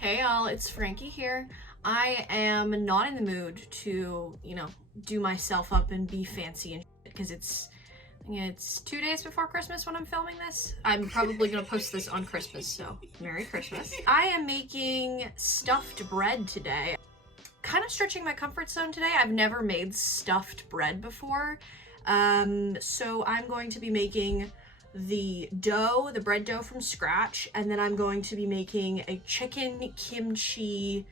Hey y'all, it's Frankie here. I am not in the mood to, do myself up and be fancy and shit because it's 2 days before Christmas when I'm filming this. I'm probably gonna post this on Christmas, so Merry Christmas. I am making stuffed bread today. Kind of stretching my comfort zone today. I've never made stuffed bread before. So I'm going to be making the bread dough from scratch, and then I'm going to be making a chicken kimchi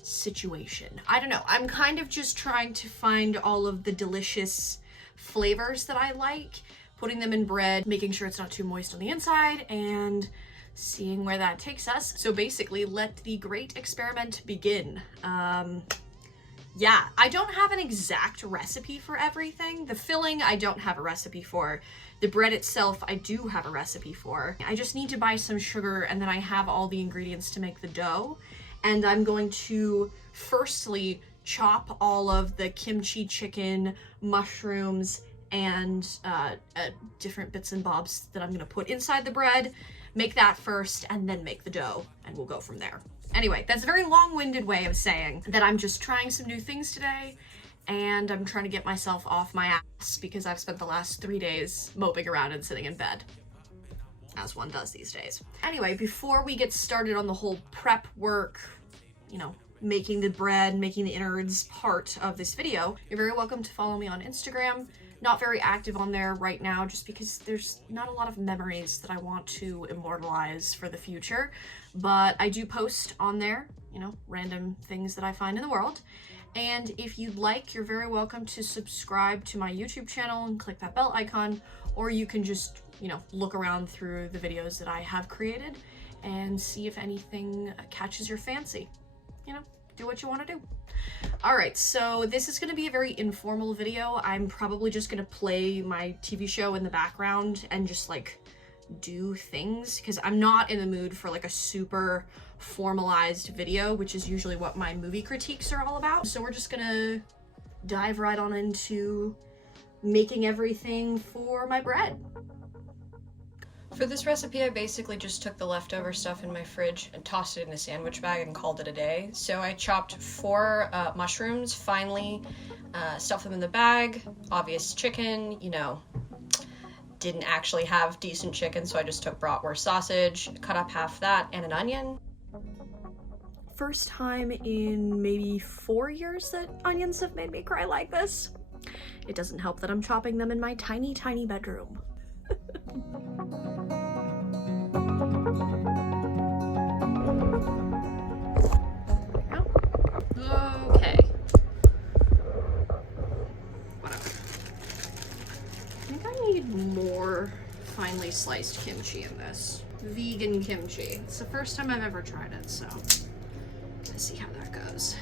situation. I don't know, I'm kind of just trying to find all of the delicious flavors that I like, putting them in bread, making sure it's not too moist on the inside, and seeing where that takes us. So basically, let the great experiment begin. Yeah, I don't have an exact recipe for everything. The filling, I don't have a recipe for. The bread itself, I do have a recipe for. I just need to buy some sugar, and then I have all the ingredients to make the dough. And I'm going to firstly chop all of the kimchi chicken, mushrooms, and different bits and bobs that I'm gonna put inside the bread. Make that first, and then make the dough, and we'll go from there. Anyway, that's a very long-winded way of saying that I'm just trying some new things today, and I'm trying to get myself off my ass because I've spent the last 3 days moping around and sitting in bed, as one does these days. Anyway, before we get started on the whole prep work, making the bread, making the innards part of this video, you're very welcome to follow me on Instagram. Not very active on there right now just because there's not a lot of memories that I want to immortalize for the future, but I do post on there, random things that I find in the world. And if you'd like, you're very welcome to subscribe to my YouTube channel and click that bell icon, or you can just, look around through the videos that I have created and see if anything catches your fancy. Do what you want to do. All right, so this is going to be a very informal video. I'm probably just going to play my TV show in the background and just do things because I'm not in the mood for a super formalized video, which is usually what my movie critiques are all about. So we're just gonna dive right on into making everything for my bread. For this recipe, I basically just took the leftover stuff in my fridge and tossed it in a sandwich bag and called it a day. So I chopped 4 mushrooms finely, stuffed them in the bag, obvious chicken, didn't actually have decent chicken, so I just took bratwurst sausage, cut up half that, and an onion. First time in maybe 4 years that onions have made me cry like this. It doesn't help that I'm chopping them in my tiny, tiny bedroom. Okay. Whatever. I think I need more finely sliced kimchi in this. Vegan kimchi. It's the first time I've ever tried it, so let's see how that goes.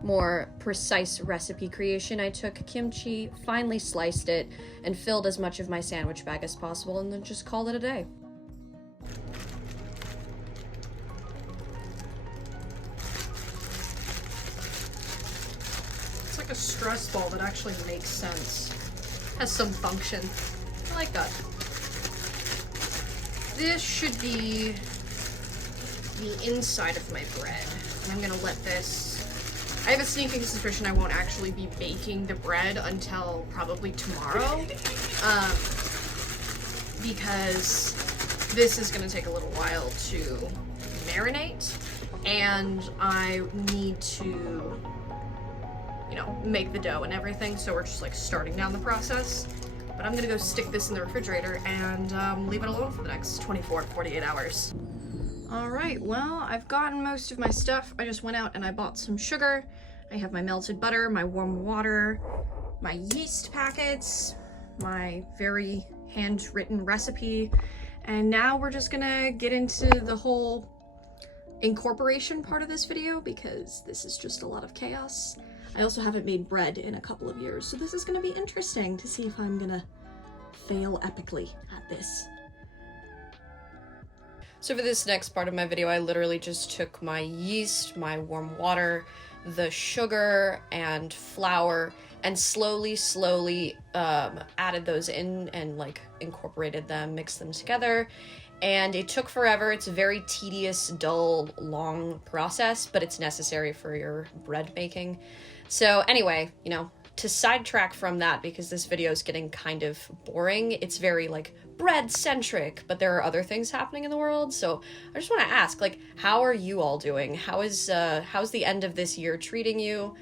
More precise recipe creation, I took kimchi, finely sliced it, and filled as much of my sandwich bag as possible, and then just called it a day. It's like a stress ball that actually makes sense. Has some function. I like that. This should be the inside of my bread, and I'm gonna let this... I have a sneaking suspicion I won't actually be baking the bread until probably tomorrow, because this is gonna take a little while to marinate, and I need to, make the dough and everything, so we're just starting down the process. But I'm gonna go stick this in the refrigerator and leave it alone for the next 24 to 48 hours. All right, well, I've gotten most of my stuff. I just went out and I bought some sugar. I have my melted butter, my warm water, my yeast packets, my very handwritten recipe, and now we're just gonna get into the whole incorporation part of this video because this is just a lot of chaos. I also haven't made bread in a couple of years, so this is gonna be interesting to see if I'm gonna fail epically at this. So for this next part of my video, I literally just took my yeast, my warm water, the sugar and flour, and slowly added those in and incorporated them, mixed them together. And it took forever. It's a very tedious, dull, long process, but it's necessary for your bread making. So anyway, you know, to sidetrack from that, because this video is getting kind of boring, it's very like bread centric, but there are other things happening in the world. So I just want to ask, like, how are you all doing? How's the end of this year treating you?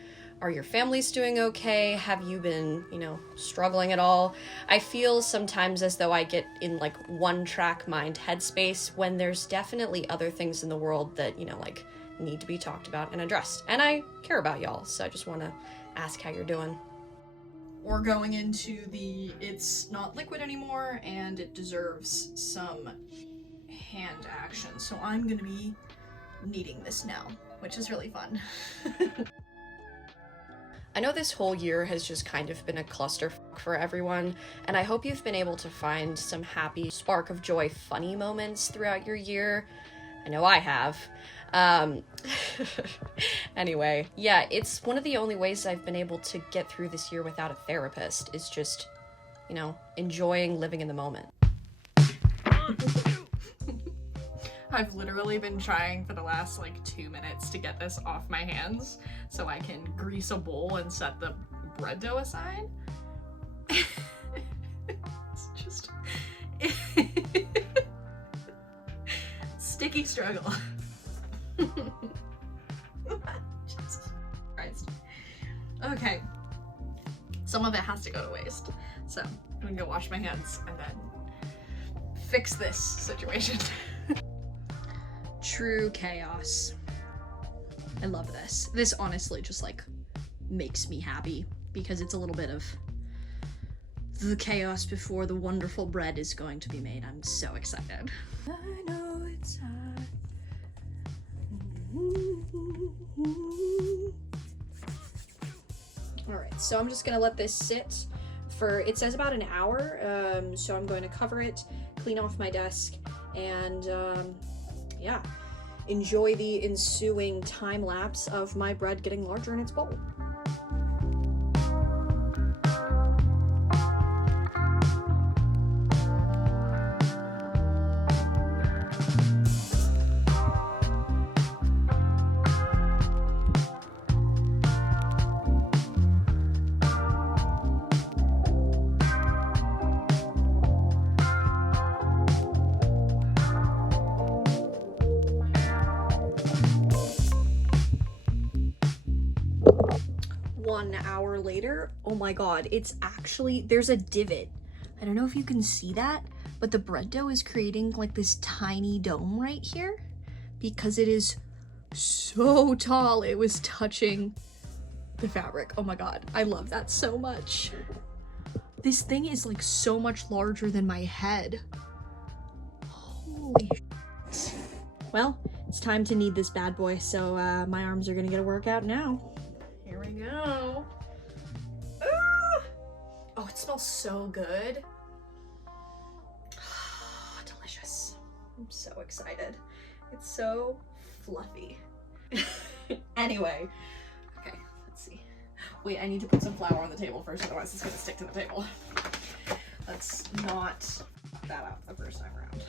Are your families doing okay? Have you been, you know, struggling at all? I feel sometimes as though I get in like one track mind headspace when there's definitely other things in the world that, you know, like need to be talked about and addressed. And I care about y'all, so I just want to ask how you're doing. We're going into the it's not liquid anymore and it deserves some hand action. So I'm going to be kneading this now, which is really fun. I know this whole year has just kind of been a clusterfuck for everyone, and I hope you've been able to find some happy, spark of joy, funny moments throughout your year. I know I have. Anyway, yeah, it's one of the only ways I've been able to get through this year without a therapist, is just, you know, enjoying living in the moment. I've literally been trying for the last like 2 minutes to get this off my hands so I can grease a bowl and set the bread dough aside. It's just sticky struggle. Jesus Christ. Okay. Some of it has to go to waste. So I'm gonna go wash my hands and then fix this situation. True chaos. I love this. This honestly just like makes me happy because it's a little bit of the chaos before the wonderful bread is going to be made. I'm so excited. I know it's hot. Alright, so I'm just gonna let this sit for, it says about an hour, so I'm going to cover it, clean off my desk, and yeah, enjoy the ensuing time lapse of my bread getting larger in its bowl. Later, oh my god, it's actually, there's a divot. I don't know if you can see that, but the bread dough is creating like this tiny dome right here because it is so tall. It was touching the fabric. Oh my god, I love that so much. This thing is like so much larger than my head. Holy shit. Well, it's time to knead this bad boy, so my arms are gonna get a workout now. Here we go. Oh, it smells so good. Delicious. I'm so excited. It's so fluffy. Anyway, okay, let's see. Wait, I need to put some flour on the table first, otherwise it's gonna stick to the table. Let's not fuck that up the first time around.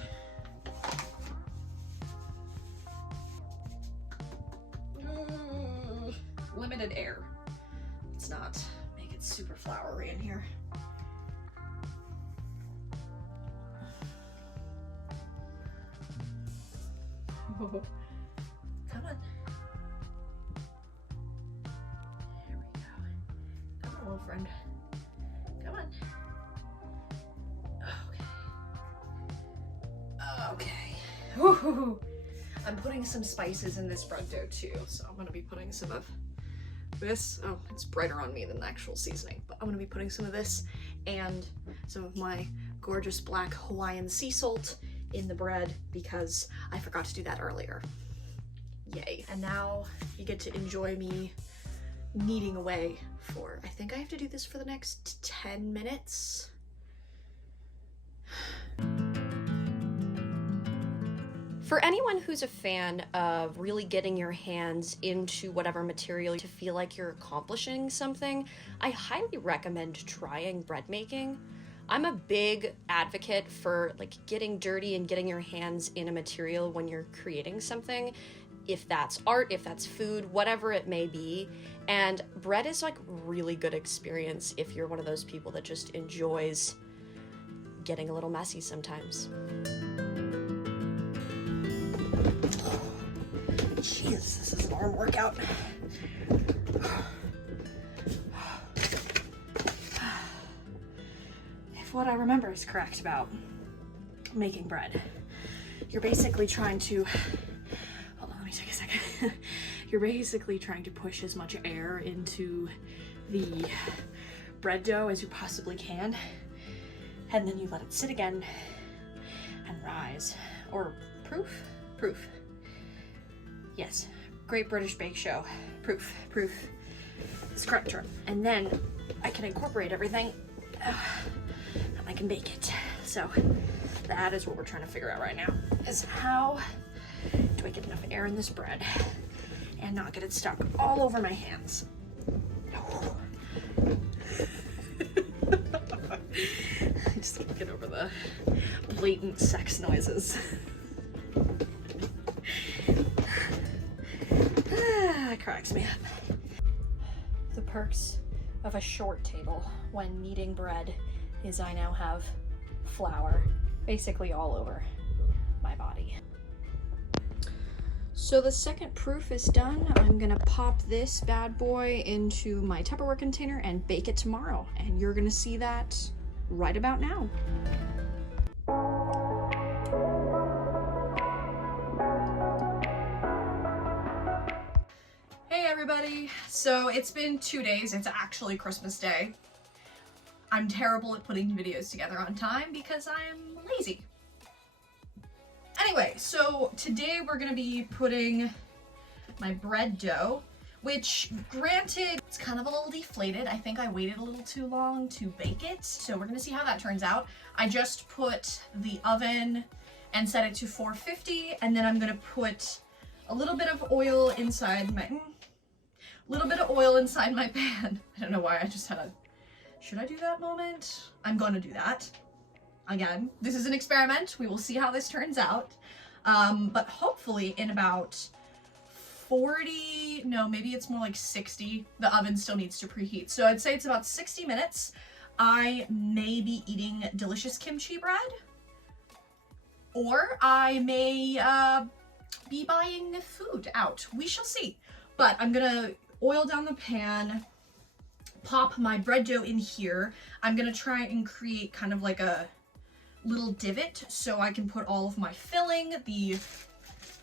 Limited air. Let's not make it super floury in here. Oh, come on. There we go. Come on, little friend. Come on. Okay. Okay. Woo-hoo-hoo. I'm putting some spices in this bread dough too, so I'm gonna be putting some of this. Oh, it's brighter on me than the actual seasoning, but I'm gonna be putting some of this and some of my gorgeous black Hawaiian sea salt in the bread because I forgot to do that earlier. Yay. And now you get to enjoy me kneading away for, I think I have to do this for the next 10 minutes. For anyone who's a fan of really getting your hands into whatever material to feel like you're accomplishing something, I highly recommend trying bread making. I'm a big advocate for like getting dirty and getting your hands in a material when you're creating something, if that's art, if that's food, whatever it may be. And bread is like really good experience if you're one of those people that just enjoys getting a little messy sometimes. Jeez, this is an arm workout. If what I remember is correct about making bread, you're basically trying to, hold on, let me take a second. You're basically trying to push as much air into the bread dough as you possibly can, and then you let it sit again and rise, or proof. Yes, Great British Bake Show, proof is the correct term. And then I can incorporate everything and I can bake it. So that is what we're trying to figure out right now, is how do I get enough air in this bread and not get it stuck all over my hands. I just want to get over the blatant sex noises. It cracks me up. The perks of a short table when kneading bread is I now have flour basically all over my body. So the second proof is done. I'm gonna pop this bad boy into my Tupperware container and bake it tomorrow, and you're gonna see that right about now. Hey everybody! So it's been 2 days. It's actually Christmas Day. I'm terrible at putting videos together on time because I'm lazy. Anyway, so today we're gonna be putting my bread dough, which granted, it's kind of a little deflated. I think I waited a little too long to bake it, so we're gonna see how that turns out. I just put the oven and set it to 450, and then I'm gonna put a little bit of oil inside my, pan. I don't know why I just had a, should I do that moment? I'm gonna do that. Again, this is an experiment. We will see how this turns out. But hopefully in about 40, no, maybe it's more like 60. The oven still needs to preheat. So I'd say it's about 60 minutes. I may be eating delicious kimchi bread, or I may be buying food out. We shall see. But I'm gonna oil down the pan, pop my bread dough in here. I'm gonna try and create kind of like a little divot so I can put all of my filling.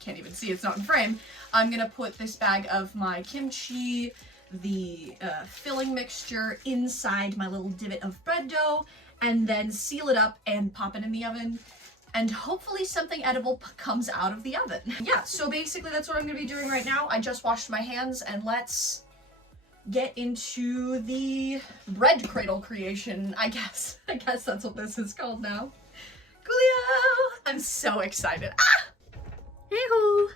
Can't even see, it's not in frame. I'm gonna put this bag of my kimchi, the filling mixture inside my little divot of bread dough, and then seal it up and pop it in the oven. And hopefully something edible comes out of the oven. Yeah, so basically that's what I'm gonna be doing right now. I just washed my hands, and let's get into the bread cradle creation, I guess. I guess that's what this is called now. Coolio! I'm so excited. Ah! Hey-ho!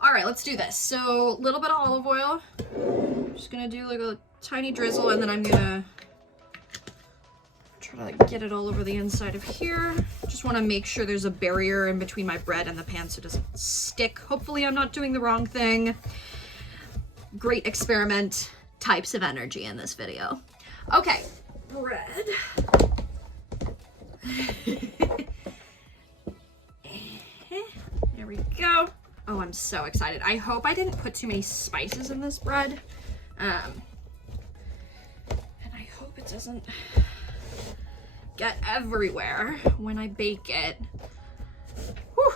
All right, let's do this. So, a little bit of olive oil. I'm just gonna do like a tiny drizzle, and then I'm gonna try to get it all over the inside of here. Just wanna make sure there's a barrier in between my bread and the pan so it doesn't stick. Hopefully I'm not doing the wrong thing. Great experiment. Types of energy in this video. Okay, bread. There we go. Oh, I'm so excited. I hope I didn't put too many spices in this bread. And I hope it doesn't get everywhere when I bake it. Whew.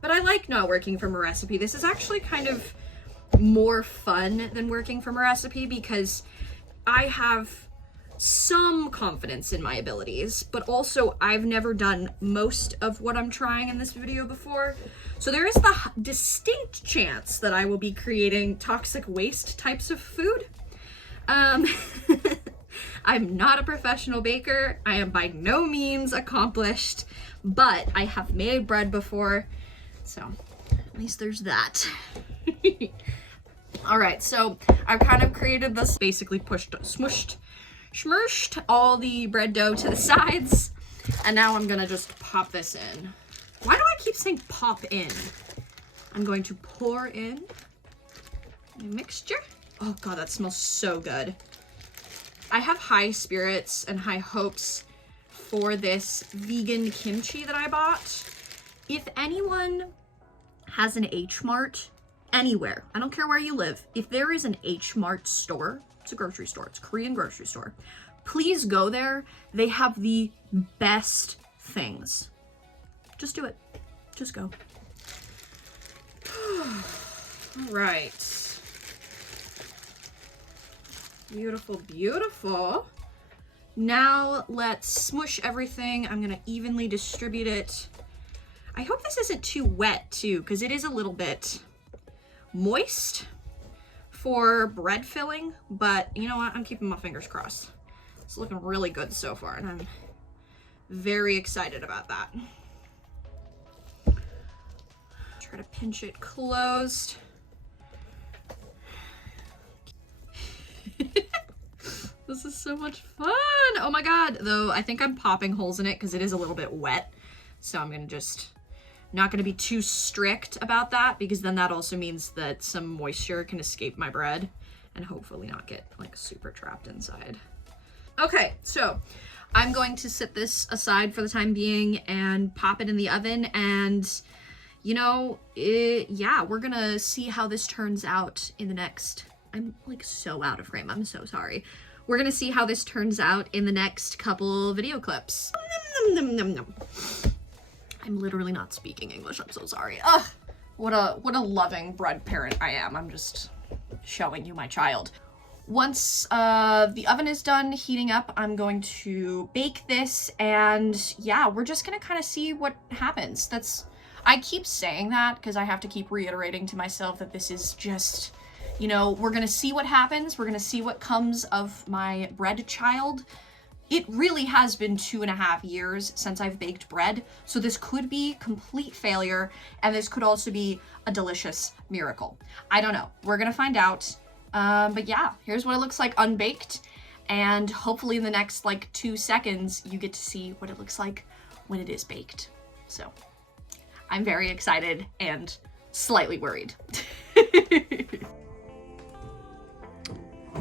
But I like not working from a recipe. This is actually kind of more fun than working from a recipe because I have some confidence in my abilities, but also I've never done most of what I'm trying in this video before. So there is the distinct chance that I will be creating toxic waste types of food. I'm not a professional baker. I am by no means accomplished, but I have made bread before, so at least there's that. All right, so I've kind of created this basically smushed smushed all the bread dough to the sides. And now I'm gonna just pop this in. Why do I keep saying pop in? I'm going to pour in a mixture. Oh God, that smells so good. I have high spirits and high hopes for this vegan kimchi that I bought. If anyone has an H Mart anywhere, I don't care where you live, if there is an H Mart store, it's a grocery store, it's a Korean grocery store, please go there. They have the best things. Just do it. Just go. All right. Beautiful, beautiful. Now let's smush everything. I'm gonna evenly distribute it. I hope this isn't too wet too, because it is a little bit moist for bread filling, but you know what? I'm keeping my fingers crossed. It's looking really good so far, and I'm very excited about that. Try to pinch it closed. This is so much fun. Oh my God. Though I think I'm popping holes in it because it is a little bit wet. So I'm gonna not gonna be too strict about that, because then that also means that some moisture can escape my bread and hopefully not get like super trapped inside. Okay, so I'm going to set this aside for the time being and pop it in the oven, and you know, yeah, we're gonna see how this turns out in the next, I'm like so out of frame, I'm so sorry. We're gonna see how this turns out in the next couple video clips. Nom, nom, nom, nom. I'm literally not speaking English, I'm so sorry. Ugh, what a loving bread parent I am. I'm just showing you my child. Once the oven is done heating up, I'm going to bake this, and yeah, we're just gonna kind of see what happens. I keep saying that because I have to keep reiterating to myself that this is just, you know, we're gonna see what happens. We're gonna see what comes of my bread child. It really has been 2.5 years since I've baked bread, so this could be complete failure, and this could also be a delicious miracle. I don't know. We're gonna find out. But yeah, here's what it looks like unbaked, and hopefully in the next like 2 seconds, you get to see what it looks like when it is baked. So I'm very excited and slightly worried.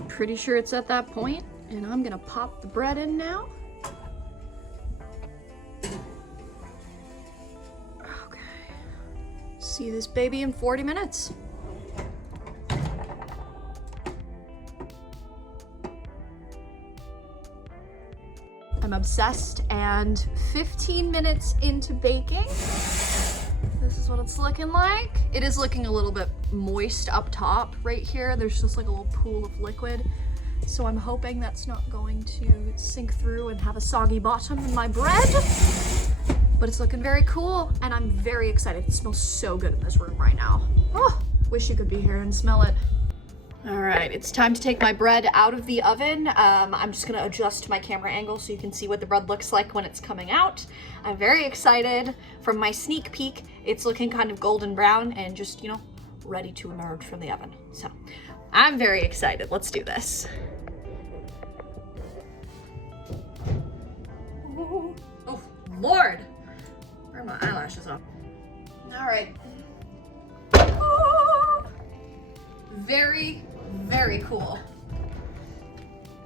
Pretty sure it's at that point, and I'm gonna pop the bread in now. Okay. See this baby in 40 minutes. I'm obsessed, and 15 minutes into baking, this is what it's looking like. It is looking a little bit moist up top right here. There's just like a little pool of liquid. So I'm hoping that's not going to sink through and have a soggy bottom in my bread. But it's looking very cool, and I'm very excited. It smells so good in this room right now. Oh, wish you could be here and smell it. All right, it's time to take my bread out of the oven. I'm just gonna adjust my camera angle so you can see what the bread looks like when it's coming out. I'm very excited. From my sneak peek, it's looking kind of golden brown and just, you know, ready to emerge from the oven. So I'm very excited. Let's do this. Oh, Lord. Where are my eyelashes off? All right. Very, very cool.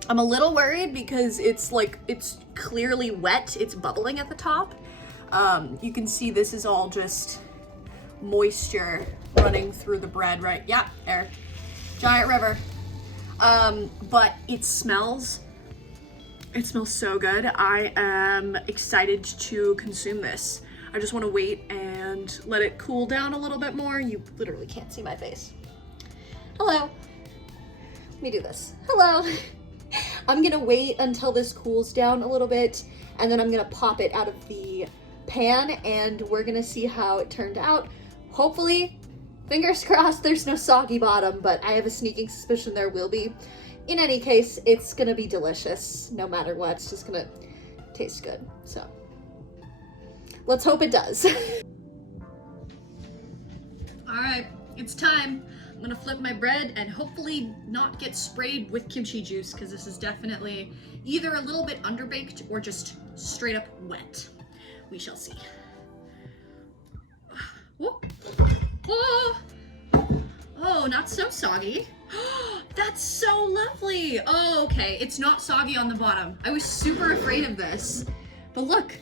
I'm a little worried because it's clearly wet. It's bubbling at the top. You can see this is all just moisture running through the bread, right? Yeah, there. Giant river. But it smells so good. I am excited to consume this. I just want to wait and let it cool down a little bit more. You literally can't see my face. Hello. Let me do this. Hello. I'm gonna wait until this cools down a little bit, and then I'm gonna pop it out of the pan, and we're gonna see how it turned out. Hopefully, fingers crossed, there's no soggy bottom, but I have a sneaking suspicion there will be. In any case, it's gonna be delicious no matter what. It's just gonna taste good. So let's hope it does. All right, it's time. I'm gonna flip my bread and hopefully not get sprayed with kimchi juice, because this is definitely either a little bit underbaked or just straight up wet. We shall see. Whoop. Oh, oh, not so soggy. That's so lovely. Oh, okay, it's not soggy on the bottom. I was super afraid of this, but look,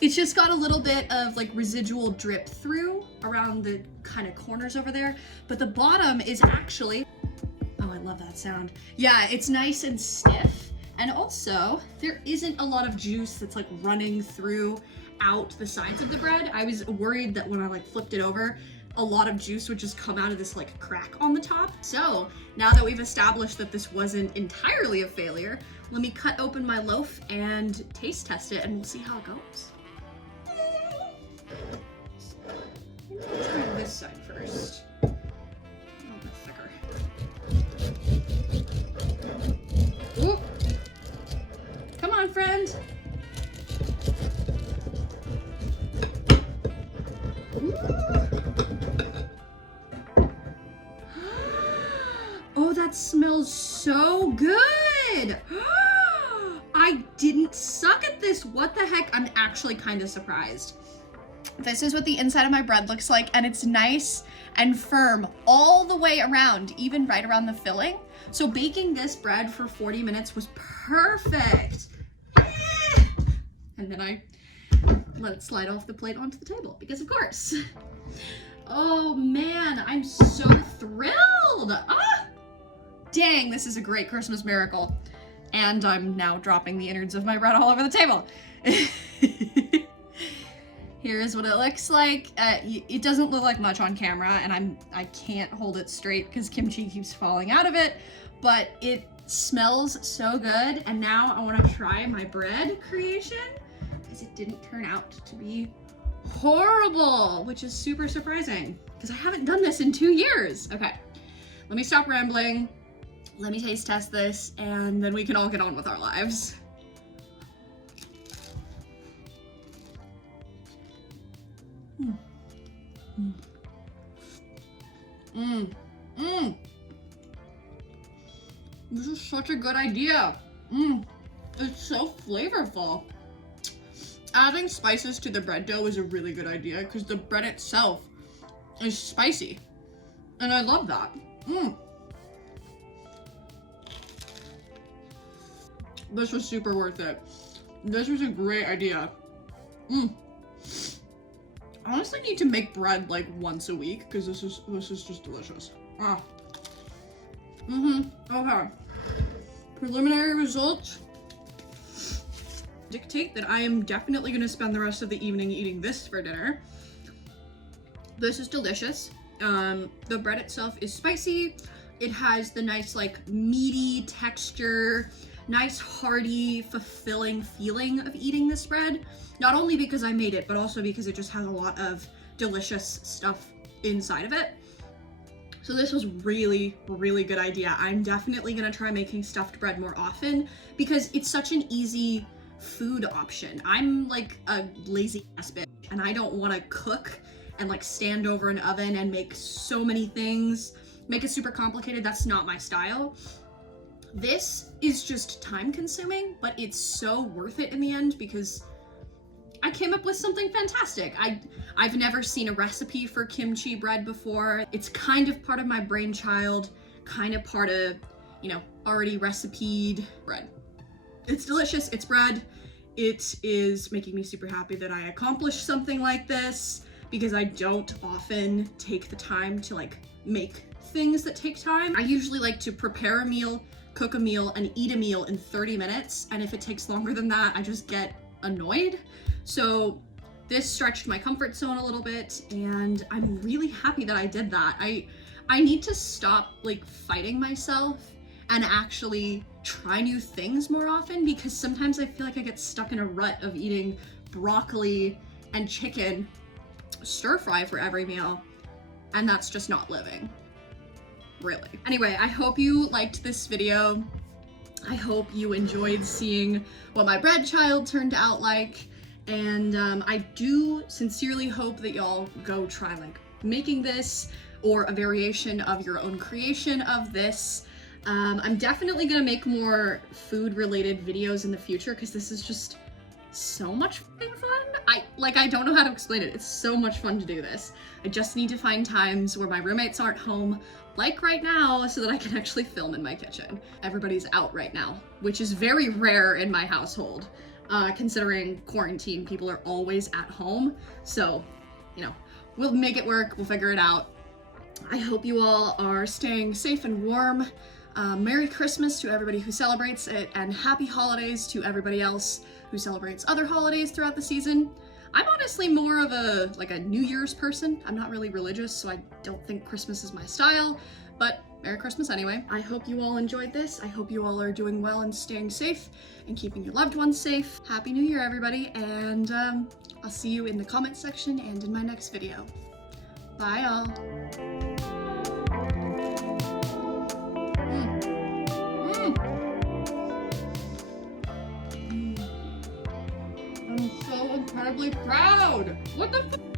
it's just got a little bit of like residual drip through around the kind of corners over there, but the bottom is actually, oh, I love that sound. Yeah, it's nice and stiff, and also there isn't a lot of juice that's like running through out the sides of the bread. I was worried that when I like flipped it over, a lot of juice would just come out of this like crack on the top. So now that we've established that this wasn't entirely a failure, let me cut open my loaf and taste test it, and we'll see how it goes. Let's try this side first. A little bit thicker. Ooh. Come on, friend. Oh, that smells so good. I didn't suck at this. What the heck? I'm actually kind of surprised. This is what the inside of my bread looks like, and it's nice and firm all the way around, even right around the filling. So baking this bread for 40 minutes was perfect. And then I let it slide off the plate onto the table, because of course. Oh man, I'm so thrilled. Ah! Dang, this is a great Christmas miracle. And I'm now dropping the innards of my bread all over the table. Here's what it looks like. It doesn't look like much on camera, and I can't hold it straight because kimchi keeps falling out of it, but it smells so good. And now I want to try my bread creation, because it didn't turn out to be horrible, which is super surprising because I haven't done this in 2 years. Okay, let me stop rambling. Let me taste test this, and then we can all get on with our lives. This is such a good idea. It's so flavorful. Adding spices to the bread dough is a really good idea because the bread itself is spicy, and I love that. This was super worth it. This was a great idea. I honestly need to make bread like once a week because this is just delicious. Okay. Preliminary results dictate that I am definitely going to spend the rest of the evening eating this for dinner. This is delicious. The bread itself is spicy. It has the nice like meaty texture, nice hearty, fulfilling feeling of eating this bread. Not only because I made it, but also because it just has a lot of delicious stuff inside of it. So this was really, really good idea. I'm definitely gonna try making stuffed bread more often because it's such an easy food option. I'm like a lazy ass bitch, and I don't wanna cook and like stand over an oven and make so many things, make it super complicated. That's not my style. This is just time consuming, but it's so worth it in the end because I came up with something fantastic. I've never seen a recipe for kimchi bread before. It's kind of part of my brainchild, kind of part of, you know, already recipeed bread. It's delicious, it's bread. It is making me super happy that I accomplished something like this because I don't often take the time to like make things that take time. I usually like to prepare a meal, cook a meal, and eat a meal in 30 minutes. And if it takes longer than that, I just get annoyed. So this stretched my comfort zone a little bit, and I'm really happy that I did that. I need to stop like fighting myself and actually try new things more often, because sometimes I feel like I get stuck in a rut of eating broccoli and chicken stir fry for every meal, and that's just not living, really. Anyway, I hope you liked this video. I hope you enjoyed seeing what my bread child turned out like, and I do sincerely hope that y'all go try like making this. or a variation of your own creation of this. I'm definitely gonna make more food related videos in the future because this is just so much fun. I don't know how to explain it. It's so much fun to do this. I just need to find times where my roommates aren't home, like right now, so that I can actually film in my kitchen. Everybody's out right now, which is very rare in my household, considering quarantine, people are always at home. So, you know, we'll make it work, we'll figure it out. I hope you all are staying safe and warm. Merry Christmas to everybody who celebrates it, and happy holidays to everybody else who celebrates other holidays throughout the season. I'm honestly more of a New Year's person. I'm not really religious, so I don't think Christmas is my style, but Merry Christmas anyway. I hope you all enjoyed this. I hope you all are doing well and staying safe and keeping your loved ones safe. Happy New Year, everybody, and I'll see you in the comments section and in my next video. Bye, all. I'm so incredibly proud! What the f-